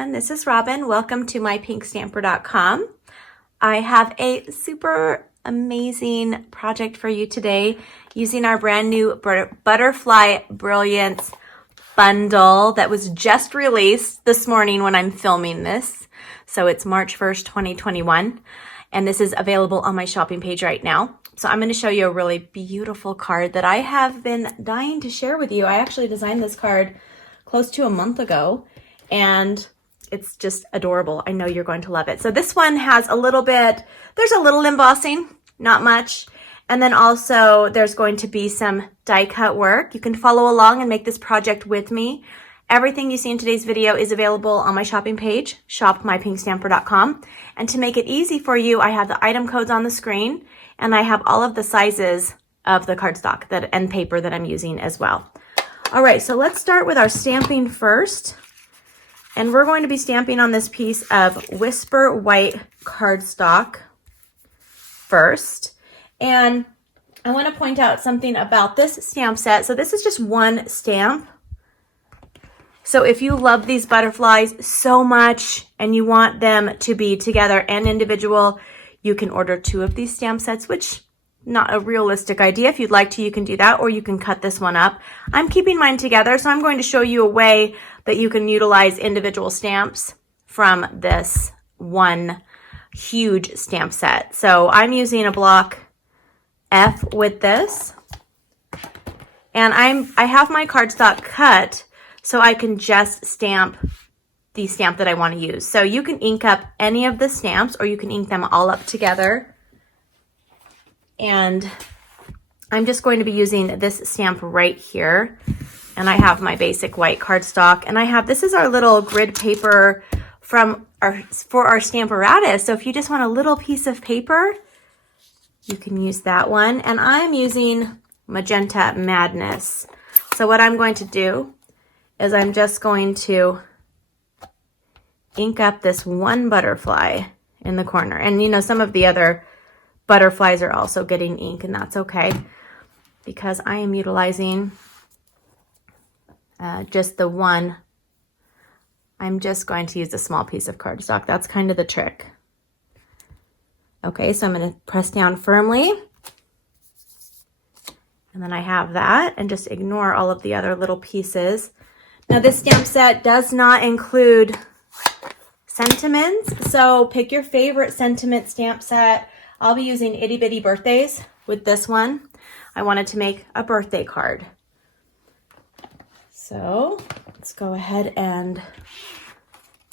everyone, this is Robyn. Welcome to mypinkstamper.com. I have a super amazing project for you today using our brand new Butterfly Brilliance bundle that was just released this morning when I'm filming this. So it's March 1st, 2021, and this is available on my shopping page right now. So I'm going to show you a really beautiful card that I have been dying to share with you. I actually designed this card close to a month ago, and it's just adorable. I know you're going to love it. So this one has a little bit, there's a little embossing, not much. And then also there's going to be some die cut work. You can follow along and make this project with me. Everything you see in today's video is available on my shopping page, shopmypinkstamper.com. And to make it easy for you, I have the item codes on the screen, and I have all of the sizes of the cardstock and paper that I'm using as well. All right, so let's start with our stamping first. And we're going to be stamping on this piece of Whisper White cardstock first. And I want to point out something about this stamp set. So this is just one stamp. So if you love these butterflies so much and you want them to be together and individual, you can order 2 of these stamp sets, which not a realistic idea. If you'd like to, you can do that, or you can cut this one up. I'm keeping mine together, so I'm going to show you a way that you can utilize individual stamps from this one huge stamp set. So I'm using a block F with this, and I have my cardstock cut so I can just stamp the stamp that I want to use. So you can ink up any of the stamps, or you can ink them all up together. And I'm just going to be using this stamp right here. And I have my basic white cardstock, and I have, this is our little grid paper for our Stamparatus. So if you just want a little piece of paper, you can use that one. And I'm using Magenta Madness. So what I'm going to do is I'm just going to ink up this one butterfly in the corner. And you know, some of the other butterflies are also getting ink, and that's okay because I am utilizing just the one. I'm just going to use a small piece of cardstock. That's kind of the trick. Okay, so I'm going to press down firmly, and then I have that, and just ignore all of the other little pieces. Now this stamp set does not include sentiments, so pick your favorite sentiment stamp set. I'll be using Itty Bitty Birthdays with this one. I wanted to make a birthday card. So let's go ahead and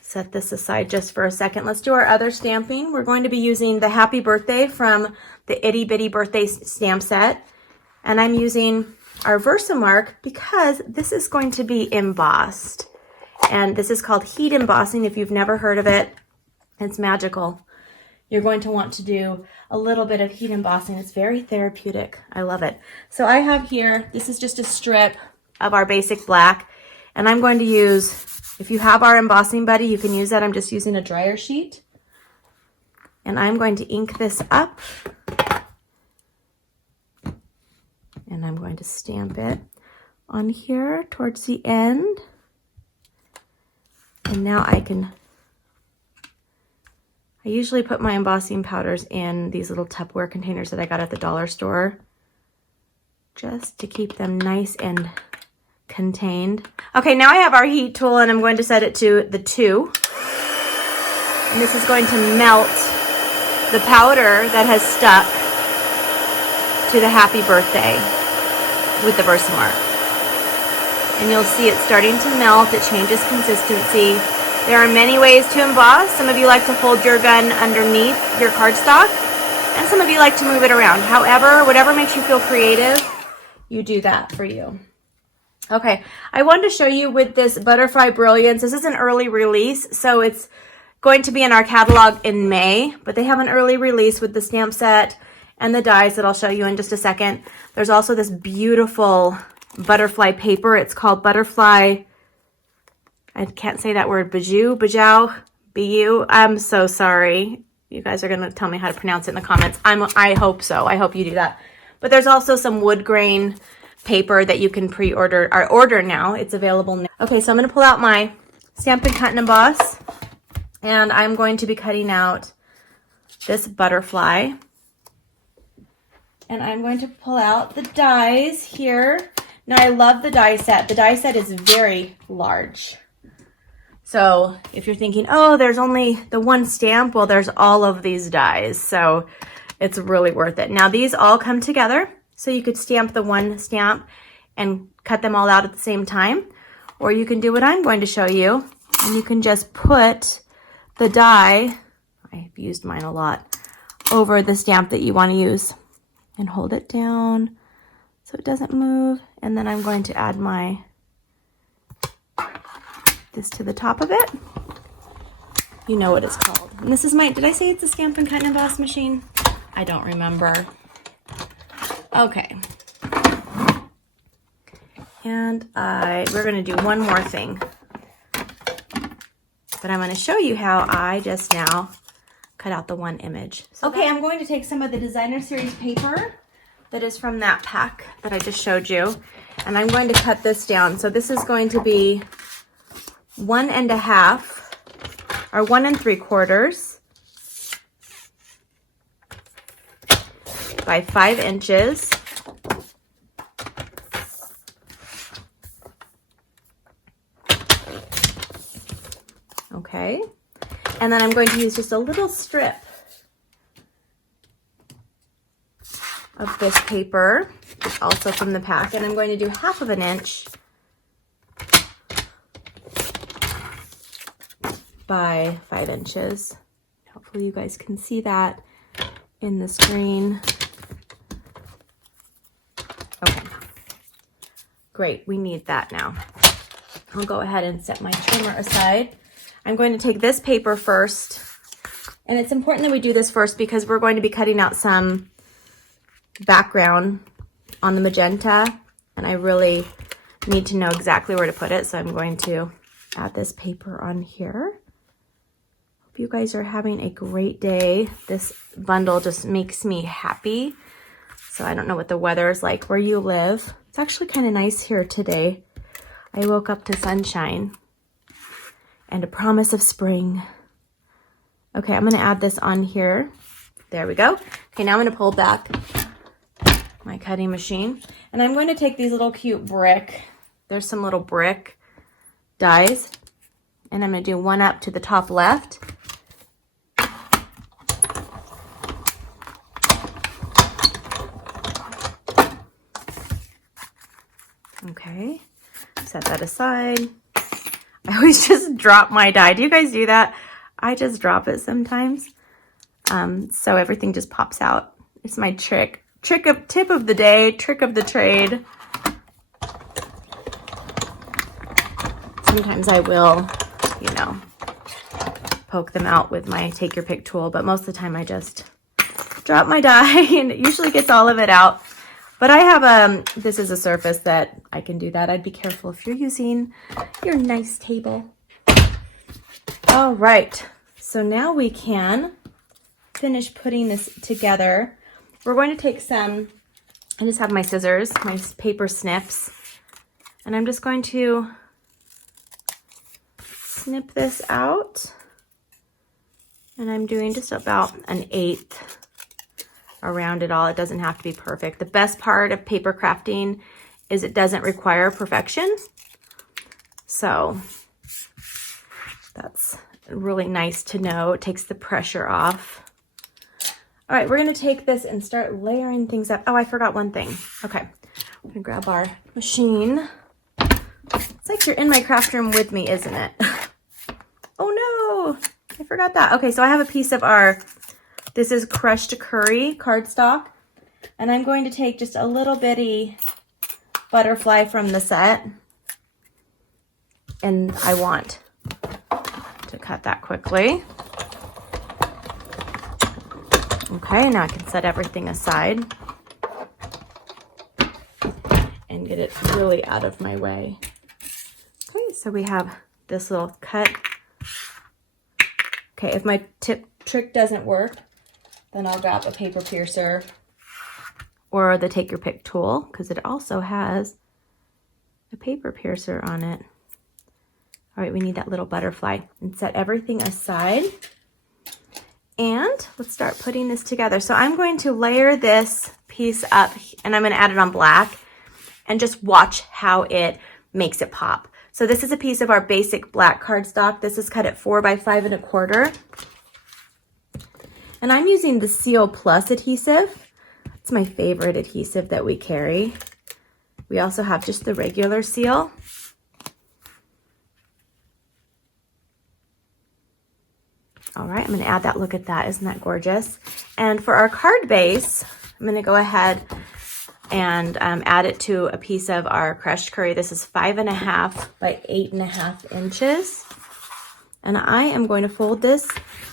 set this aside just for a second. Let's do our other stamping. We're going to be using the Happy Birthday from the Itty Bitty Birthday stamp set. And I'm using our Versamark because this is going to be embossed. And this is called heat embossing. If you've never heard of it, it's magical. You're going to want to do a little bit of heat embossing. It's very therapeutic. I love it. So I have here, this is just a strip of our basic black, and I'm going to use, if you have our embossing buddy, you can use that. I'm just using a dryer sheet, and I'm going to ink this up, and I'm going to stamp it on here towards the end. And now I usually put my embossing powders in these little Tupperware containers that I got at the dollar store, just to keep them nice and contained. Okay, now I have our heat tool, and I'm going to set it to the 2. And this is going to melt the powder that has stuck to the Happy Birthday with the Versamark. And you'll see it starting to melt. It changes consistency. There are many ways to emboss. Some of you like to hold your gun underneath your cardstock, and some of you like to move it around. However, whatever makes you feel creative, you do that for you. Okay, I wanted to show you with this Butterfly Brilliance. This is an early release, so it's going to be in our catalog in May, but they have an early release with the stamp set and the dies that I'll show you in just a second. There's also this beautiful butterfly paper. It's called Butterfly, I can't say that word, Bijou. I'm so sorry. You guys are going to tell me how to pronounce it in the comments. I hope so. I hope you do that. But there's also some wood grain paper that you can pre-order or order now. It's available now. Okay, so I'm going to pull out my Stampin' Cut and Emboss. And I'm going to be cutting out this butterfly. And I'm going to pull out the dies here. Now I love the die set. The die set is very large. So if you're thinking, oh, there's only the one stamp, well, there's all of these dies. So it's really worth it. Now these all come together. So you could stamp the one stamp and cut them all out at the same time. Or you can do what I'm going to show you. And you can just put the die, I've used mine a lot, over the stamp that you want to use. And hold it down so it doesn't move. And then I'm going to add this to the top of it. You know what it's called. And this is did I say it's a Stampin' Cut and Emboss machine? I don't remember. Okay. And we're gonna do one more thing. But I'm gonna show you how I just now cut out the one image. So okay, I'm going to take some of the Designer Series paper that is from that pack that I just showed you, and I'm going to cut this down. So this is going to be 1 1/2 or 1 3/4 by 5 inches. Okay. And then I'm going to use just a little strip of this paper, also from the pack, and I'm going to do 1/2 inch by 5 inches. Hopefully you guys can see that in the screen. Okay, great, we need that now. I'll go ahead and set my trimmer aside. I'm going to take this paper first, and it's important that we do this first because we're going to be cutting out some background on the magenta, and I really need to know exactly where to put it, so I'm going to add this paper on here. Hope you guys are having a great day. This bundle just makes me happy. So I don't know what the weather is like where you live. It's actually kind of nice here today. I woke up to sunshine and a promise of spring. Okay, I'm gonna add this on here. There we go. Okay, now I'm gonna pull back my cutting machine, and I'm going to take these little cute there's some little brick dies, and I'm gonna do one up to the top left. Okay, set that aside. I always just drop my die. Do you guys do that? I just drop it sometimes. So everything just pops out. It's my tip of the day, trick of the trade. Sometimes I will, poke them out with my take your pick tool, but most of the time I just drop my die and it usually gets all of it out. But I have this is a surface that I can do that. I'd be careful if you're using your nice table. All right, so now we can finish putting this together. We're going to take I just have my scissors, my paper snips, and I'm just going to snip this out. And I'm doing just about 1/8 around it all. It doesn't have to be perfect. The best part of paper crafting is it doesn't require perfection. So that's really nice to know. It takes the pressure off. All right, we're gonna take this and start layering things up. Oh, I forgot one thing. Okay, we're gonna grab our machine. It's like you're in my craft room with me, isn't it? Oh no, I forgot that. Okay, so I have a piece of this is crushed curry cardstock, and I'm going to take just a little bitty butterfly from the set, and I want to cut that quickly. Okay, now I can set everything aside and get it really out of my way. Okay, so we have this little cut. Okay, if my trick doesn't work, then I'll grab a paper piercer or the take your pick tool, because it also has a paper piercer on it. All right, we need that little butterfly. And set everything aside. And let's start putting this together. So I'm going to layer this piece up, and I'm going to add it on black, and just watch how it makes it pop. So this is a piece of our basic black cardstock. This is cut at 4 by 5 1/4. And I'm using the Seal Plus adhesive. It's my favorite adhesive that we carry. We also have just the regular seal. All right, I'm going to add that. Look at that. Isn't that gorgeous? And for our card base, I'm going to go ahead and add it to a piece of our crushed curry. This is 5.5 by 8.5 inches. And I am going to fold this.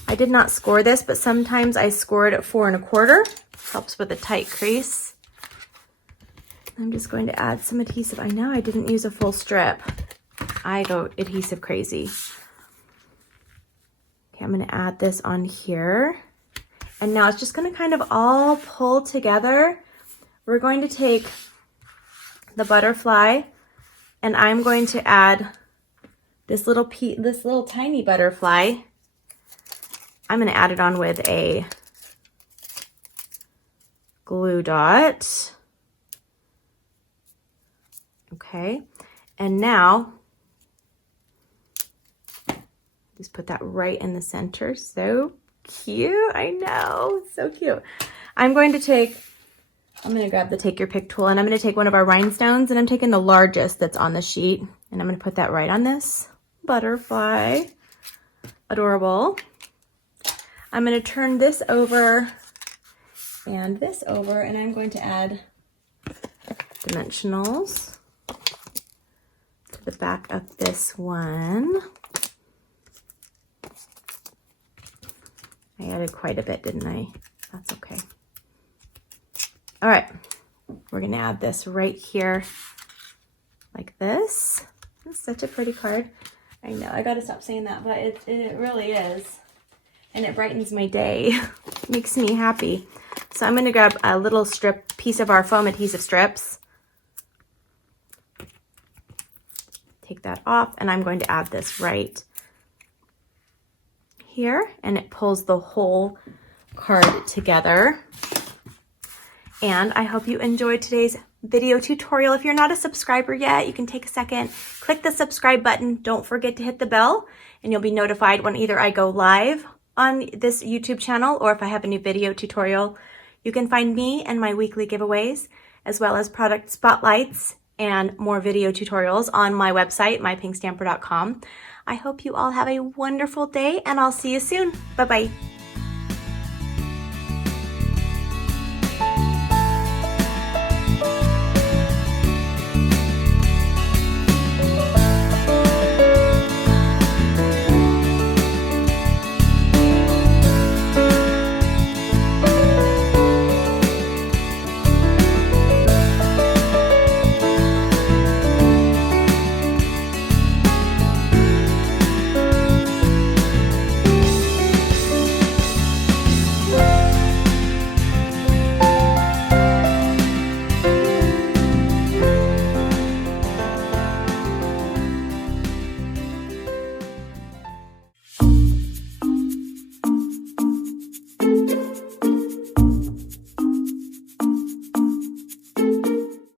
I did not score this, but sometimes I score it at 4 1/4. Helps with a tight crease. I'm just going to add some adhesive. I know I didn't use a full strip. I go adhesive crazy. Okay, I'm going to add this on here. And now it's just going to kind of all pull together. We're going to take the butterfly, and I'm going to add this little tiny butterfly. I'm going to add it on with a glue dot. Okay, and now just put that right in the center. So cute. I know, so cute. I'm going to grab the take your pick tool, and I'm going to take one of our rhinestones, and I'm taking the largest that's on the sheet, and I'm going to put that right on this butterfly. Adorable. I'm going to turn this over and this over, and I'm going to add dimensionals to the back of this one. I added quite a bit, didn't I? That's okay. All right, we're gonna add this right here like this. It's such a pretty card. I know, I gotta stop saying that, but it really is. And it brightens my day. Makes me happy. So I'm gonna grab a little piece of our foam adhesive strips. Take that off, and I'm going to add this right here, and it pulls the whole card together. And I hope you enjoyed today's video tutorial. If you're not a subscriber yet, you can take a second, click the subscribe button. Don't forget to hit the bell, and you'll be notified when either I go live on this YouTube channel or if I have a new video tutorial. You can find me and my weekly giveaways, as well as product spotlights and more video tutorials on my website, mypinkstamper.com. I hope you all have a wonderful day, and I'll see you soon. Bye-bye.